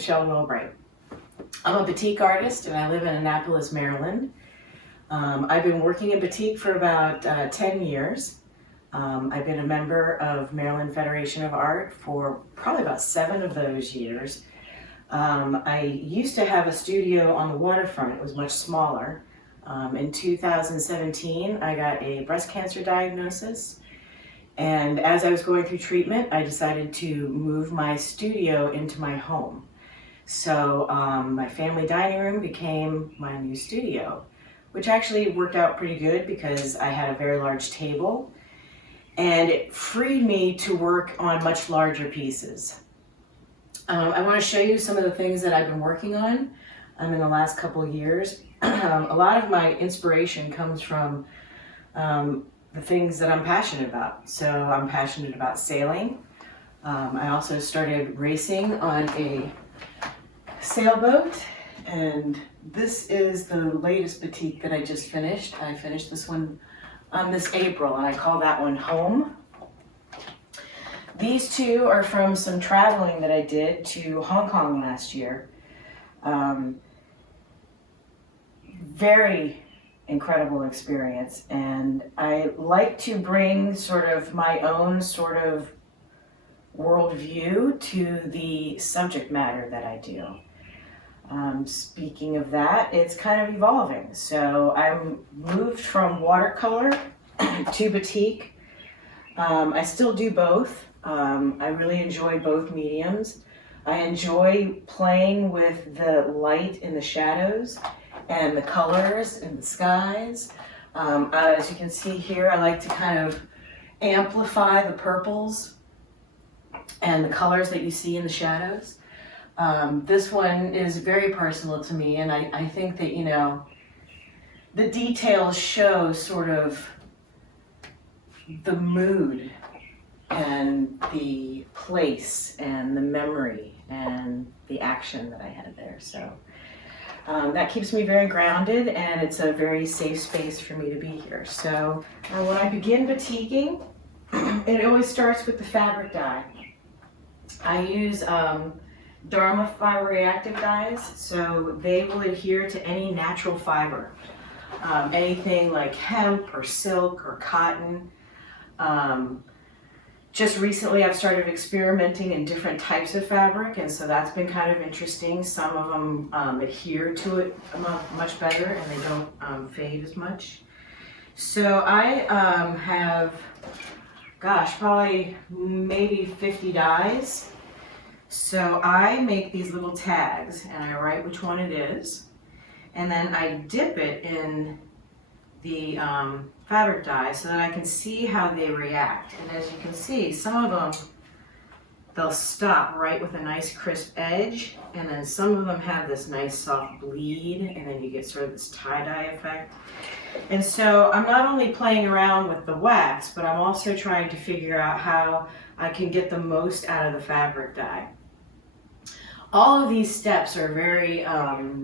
Mischelle Wilbricht. I'm a batik artist and I live in Annapolis, Maryland. I've been working in batik for about 10 years. I've been a member of Maryland Federation of Art for probably about 7 of those years. I used to have a studio on the waterfront. It was much smaller. In 2017, I got a breast cancer diagnosis. And as I was going through treatment, I decided to move my studio into my home. So my family dining room became my new studio, which actually worked out pretty good because I had a very large table and it freed me to work on much larger pieces. I want to show you some of the things that I've been working on in the last couple of years. A lot of my inspiration comes from the things that I'm passionate about. So I'm passionate about sailing. I also started racing on a sailboat, and this is the latest batik that I just finished. I finished this one this April, and I call that one Home. These two are from some traveling that I did to Hong Kong last year. Very incredible experience, and I like to bring sort of my own sort of worldview to the subject matter that I do. Speaking of that, it's kind of evolving. So I'm moved from watercolor to batik. I still do both. I really enjoy both mediums. I enjoy playing with the light and the shadows and the colors and the skies. As you can see here, I like to kind of amplify the purples and the colors that you see in the shadows. This one is very personal to me, and I think that, you know, the details show sort of the mood and the place and the memory and the action that I had there. So that keeps me very grounded, and it's a very safe space for me to be here. So when I begin batiking, it always starts with the fabric dye. I use Dharma fiber reactive dyes, so they will adhere to any natural fiber. Anything like hemp or silk or cotton. Just recently I've started experimenting in different types of fabric, and so that's been kind of interesting. Some of them adhere to it much better, and they don't fade as much. So I have, gosh, probably maybe 50 dyes. So I make these little tags and I write which one it is, and then I dip it in the fabric dye so that I can see how they react. And as you can see, some of them, they'll stop right with a nice crisp edge, and then some of them have this nice soft bleed, and then you get sort of this tie-dye effect. And so I'm not only playing around with the wax, but I'm also trying to figure out how I can get the most out of the fabric dye. All of these steps are very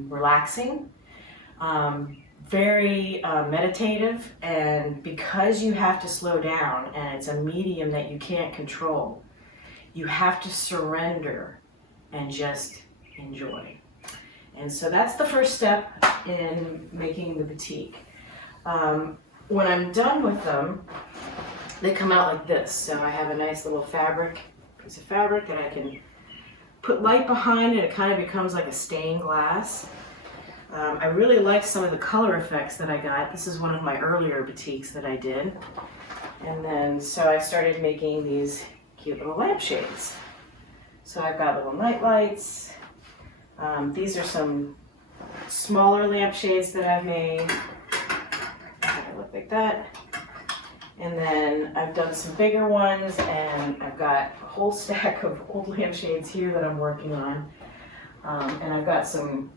relaxing, very meditative, and because you have to slow down and it's a medium that you can't control, you have to surrender and just enjoy. And so that's the first step in making the batik. When I'm done with them, they come out like this. So I have a nice little piece of fabric that I can put light behind, and it kind of becomes like a stained glass. I really like some of the color effects that I got. This is one of my earlier batiks that I did. And then, so I started making these cute little lampshades. So I've got little nightlights. These are some smaller lampshades that I've made. They look like that. And then I've done some bigger ones, and I've got a whole stack of old lampshades here that I'm working on. And I've got some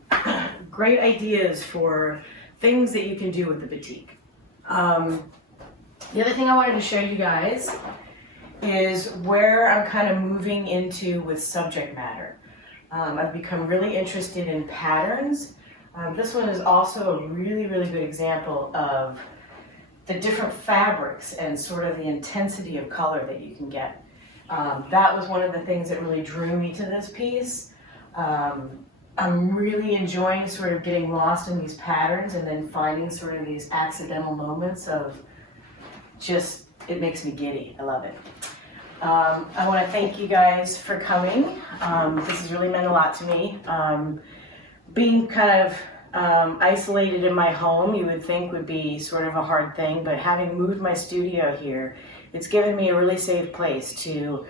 great ideas for things that you can do with the batik. The other thing I wanted to show you guys is where I'm kind of moving into with subject matter. I've become really interested in patterns. This one is also a really, really good example of the different fabrics and sort of the intensity of color that you can get. That was one of the things that really drew me to this piece. I'm really enjoying sort of getting lost in these patterns and then finding sort of these accidental moments of just, it makes me giddy. I love it. I want to thank you guys for coming. This has really meant a lot to me. Being kind of isolated in my home, you would think would be sort of a hard thing, but having moved my studio here, it's given me a really safe place to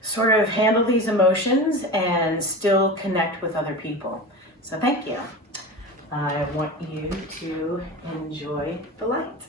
sort of handle these emotions and still connect with other people. So thank you. I want you to enjoy the light.